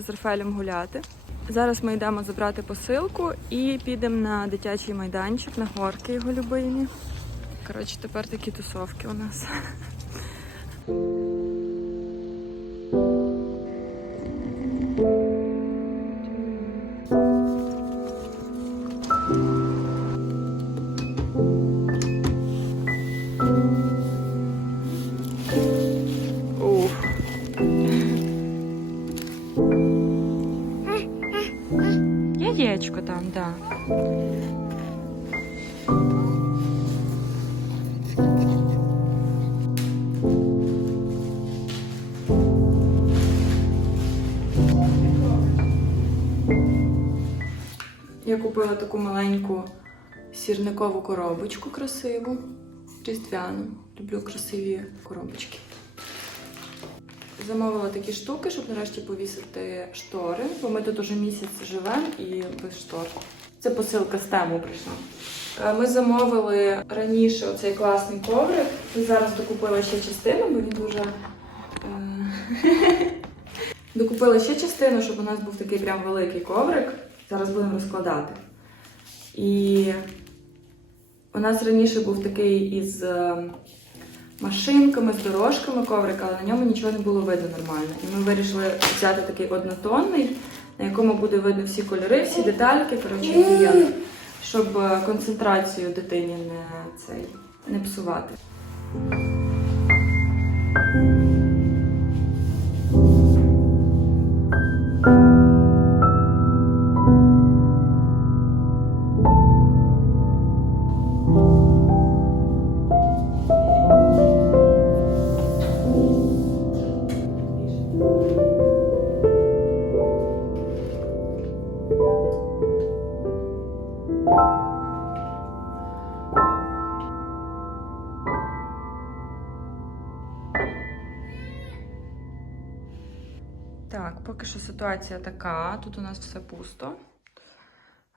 з Рафаелем гуляти. Зараз ми йдемо забрати посилку і підемо на дитячий майданчик, на горки його любимі. Коротше, тепер такі тусовки у нас. Там, так. Я купила таку маленьку сірникову коробочку красиву, різдвяну. Люблю красиві коробочки. Замовила такі штуки, щоб нарешті повісити штори, бо ми тут уже місяць живемо і без штор. Це посилка з тему прийшла. Е, Ми замовили раніше оцей класний коврик. Зараз докупила ще частину, бо він дуже. е, Докупила ще частину, щоб у нас був такий прям великий коврик. Зараз будемо розкладати. І у нас раніше був такий із е, машинками, з дорожками коврик, але на ньому нічого не було видно нормально. І ми вирішили взяти такий однотонний, на якому буде видно всі кольори, всі детальки, коротше, офігенно, щоб е, концентрацію дитині не, цей, не псувати. Ситуація така. Тут у нас все пусто.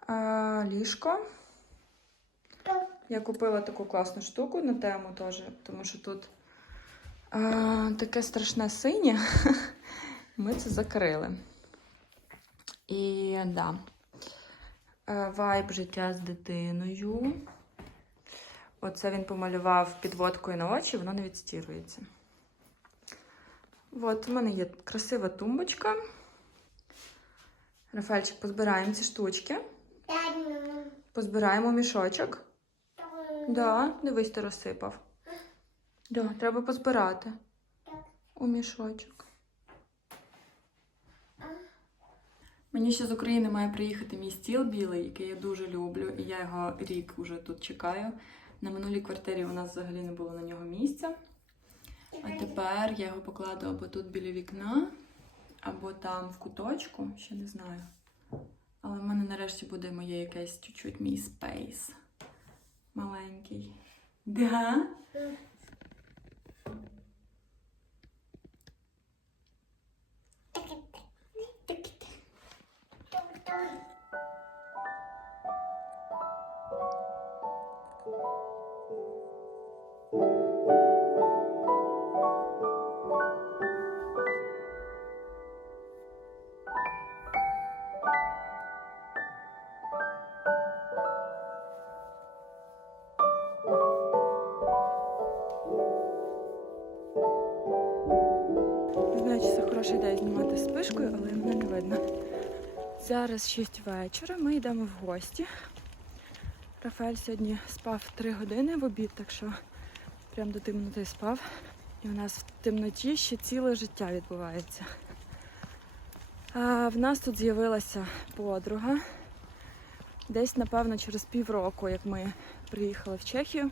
А, ліжко. Я купила таку класну штуку на тему теж, тому що тут а, таке страшне синє. Ми це закрили. І да. Е, Вайб життя з дитиною. Оце він помалював підводкою на очі, воно не відстірується. От, у мене є красива тумбочка. Рафальчик, позбираємо ці штучки. Позбираємо мішочок. Да, дивись, ти розсипав. Да, треба позбирати. У мішочок. Мені ще з України має приїхати мій стіл білий, який я дуже люблю, і я його рік уже тут чекаю. На минулій квартирі у нас взагалі не було на нього місця. А тепер я його покладу або тут біля вікна, або там в куточку, ще не знаю. Але в мене нарешті буде моє якесь чуть-чуть мій спейс. Маленький. Да? Це знімати з спишкою, але мене не видно. Зараз 6 вечора, ми йдемо в гості. Рафаель сьогодні спав 3 години в обід, так що прям до темноти спав. І у нас в темноті ще ціле життя відбувається. А в нас тут з'явилася подруга. Десь, напевно, через півроку, як ми приїхали в Чехію.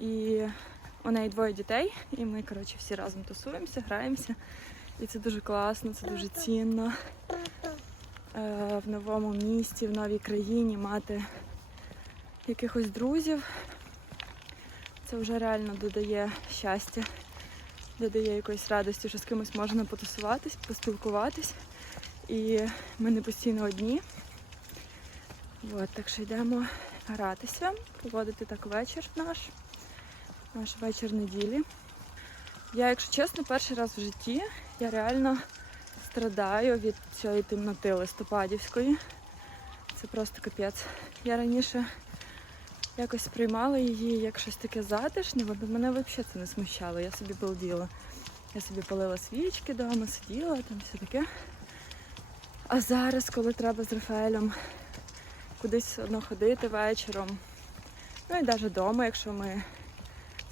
І у неї двоє дітей, і ми, коротше, всі разом тусуємося, граємося. І це дуже класно, це дуже цінно. Е, в новому місті, в новій країні мати якихось друзів. Це вже реально додає щастя, додає якоїсь радості, що з кимось можна потусуватись, поспілкуватись. І ми не постійно одні. От, так що йдемо гратися, проводити так вечір наш наш вечір неділі. Я, якщо чесно, перший раз в житті я реально страдаю від цієї темноти листопадівської. Це просто капець. Я раніше якось сприймала її як щось таке затишне, бо мене взагалі це не смущало. Я собі балділа. Я собі палила свічки вдома, сиділа, там все таке. А зараз, коли треба з Рафаелем кудись одно ходити вечором, ну і навіть вдома, якщо ми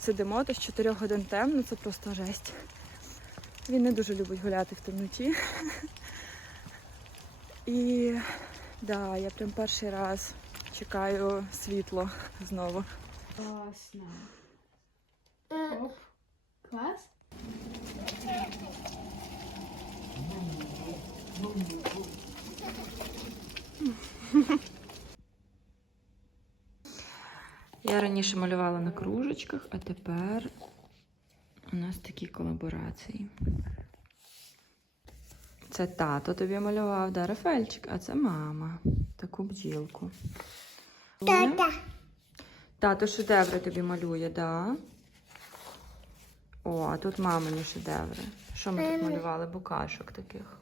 сидимо, то з 4 годин темно, це просто жесть. Він не дуже любить гуляти в темноті. І да, я прям перший раз чекаю світло знову. Класно. Оп. Клас? Я раніше малювала на кружечках, а тепер у нас такі колаборації. Це тато тобі малював, да, Рафельчик, а це мама. Таку бджілку. Тата. Тато шедеври тобі малює, да? О, а тут мамині шедеври. Що ми тут малювали? Букашок таких.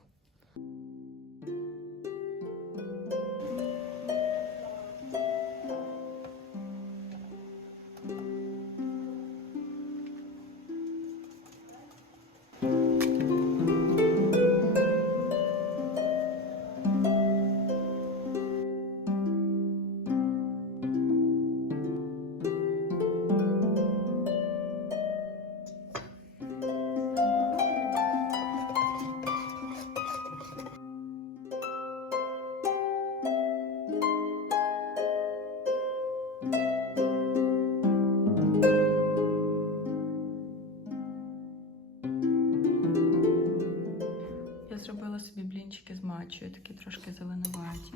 Блінчики такі трошки зеленуваті.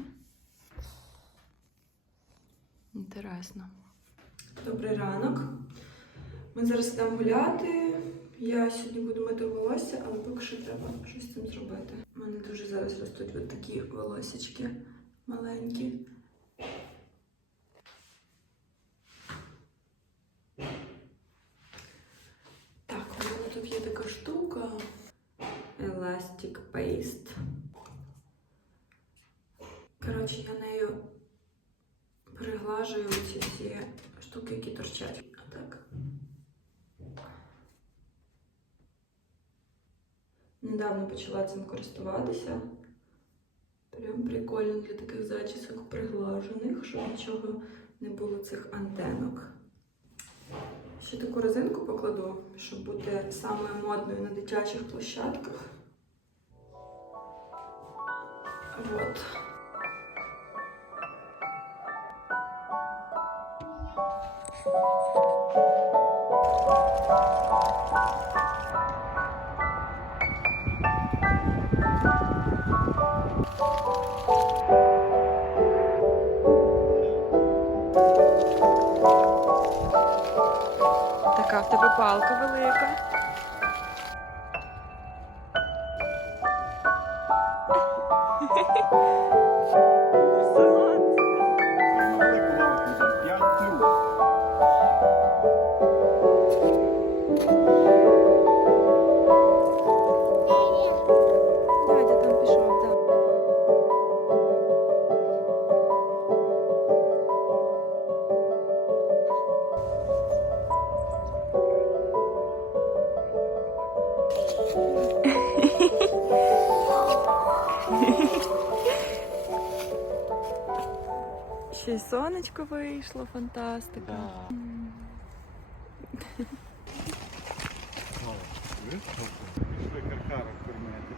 Інтересно. Добрий ранок. Ми зараз йдемо гуляти. Я сьогодні буду мити волосся, але поки що треба щось з цим зробити. У мене дуже зараз ростуть от такі волосечки маленькі. Так, у мене тут є така штука. Elastic Paste. Коротше, я нею приглажую ці всі штуки, які торчать. Отак. Недавно почала цим користуватися. Прям прикольно для таких зачісок приглажених, щоб нічого не було цих антенок. Ще таку резинку покладу, щоб бути самою модною на дитячих площадках. Вот. Така в тебе палка велика. Дядя Ще й сонечко вийшло, фантастика. Кормити.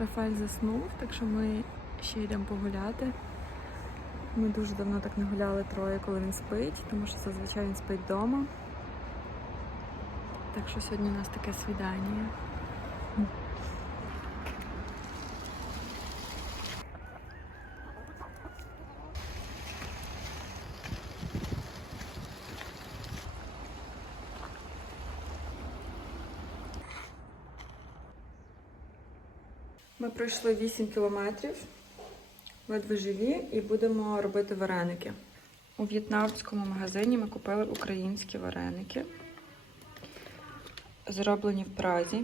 Рафаель заснув, так що ми ще йдемо погуляти. Ми дуже давно так не гуляли троє, коли він спить, тому що зазвичай він спить вдома. Так що сьогодні у нас таке свідання. Ми пройшли 8 кілометрів, ледве живі, і будемо робити вареники. У в'єтнамському магазині ми купили українські вареники. Зроблені в Празі.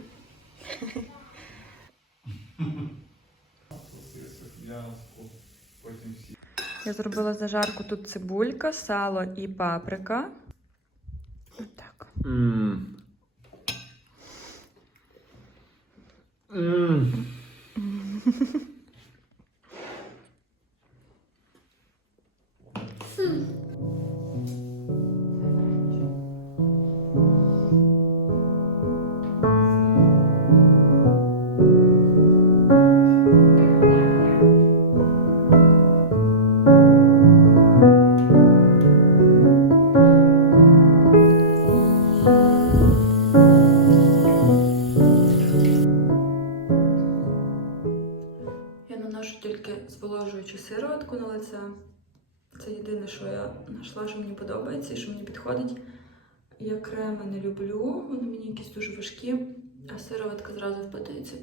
Я зробила зажарку тут цибулька, сало і паприка. Отак. Мм. Знайшла, що мені подобається і що мені підходить. Я креми не люблю, вони мені якісь дуже важкі, а сироватка зразу впитується.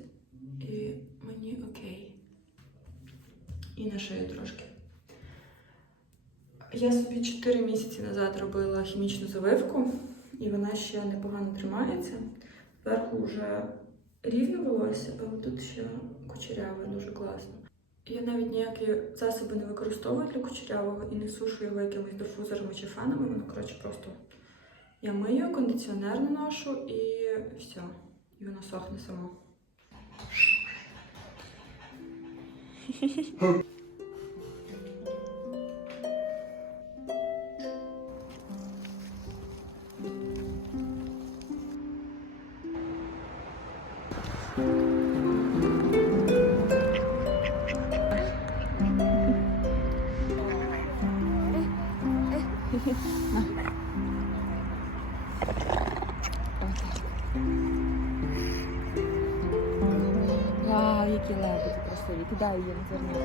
І мені окей. І на шию трошки. Я собі 4 місяці назад робила хімічну завивку, і вона ще непогано тримається. Зверху вже рівне волосся, але тут ще кучеряве, дуже класно. Я навіть ніякі засоби не використовую для кучерявого і не сушу його якимись дифузорами чи фенами. Воно, коротше, просто я мию, кондиціонер наношу і все. І воно сохне само. hazırlayacağım.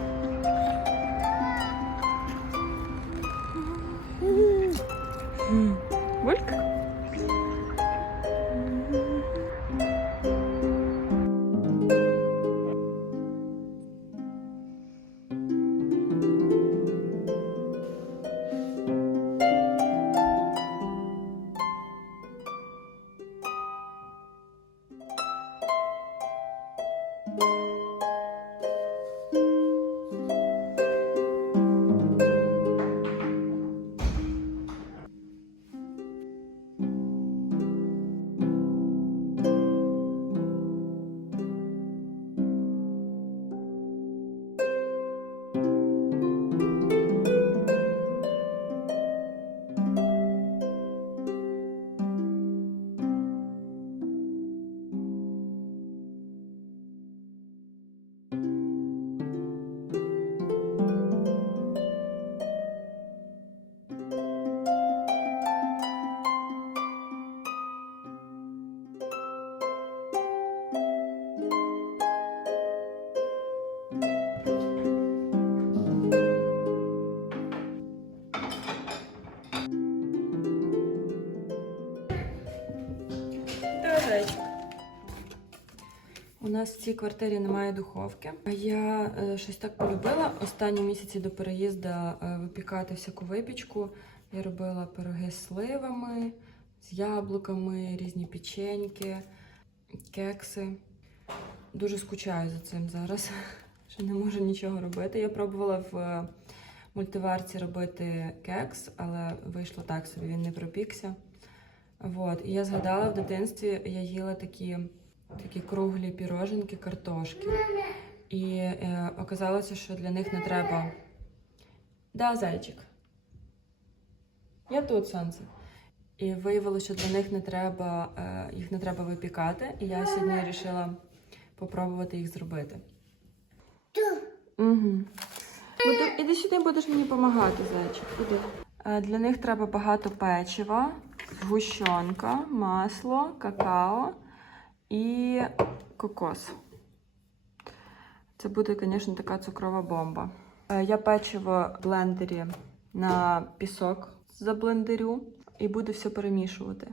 Нас в цій квартирі немає духовки. Я е, щось так полюбила останні місяці до переїзду е, випікати всяку випічку. Я робила пироги з сливами, з яблуками, різні печеньки, кекси. Дуже скучаю за цим зараз, що не можу нічого робити. Я пробувала в е, мультиварці робити кекс, але вийшло так собі, він не пропікся. Вот. І я згадала в дитинстві, я їла такі, такі круглі піроженки, картошки. І е, оказалося, що для них не треба. Да, зайчик. Я тут сонце. І виявилося, що для них не треба, е, їх не треба випікати. І я сьогодні вирішила попробувати їх зробити. Угу. Буду, іди сюди, будеш мені допомагати, зайчик. Іди. Е, Для них треба багато печива, згущенка, масло, какао і кокос. Це буде, звісно, така цукрова бомба. Е, Я печиво в блендері на пісок заблендерю і буду все перемішувати.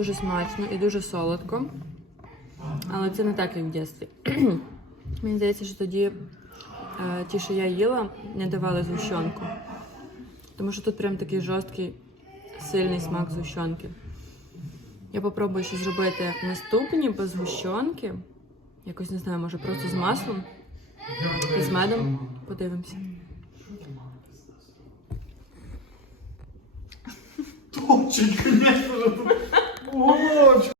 Дуже смачно і дуже солодко. Але це не так, як в дитинстві. Мені здається, що тоді е, ті, що я їла, не давали згущенку. Тому що тут прям такий жорсткий, сильний смак згущенки. Я попробую ще зробити наступні без згущенки. Якось не знаю, може просто з маслом і з медом. Подивимося. Же, тут Um Lute! Tipo,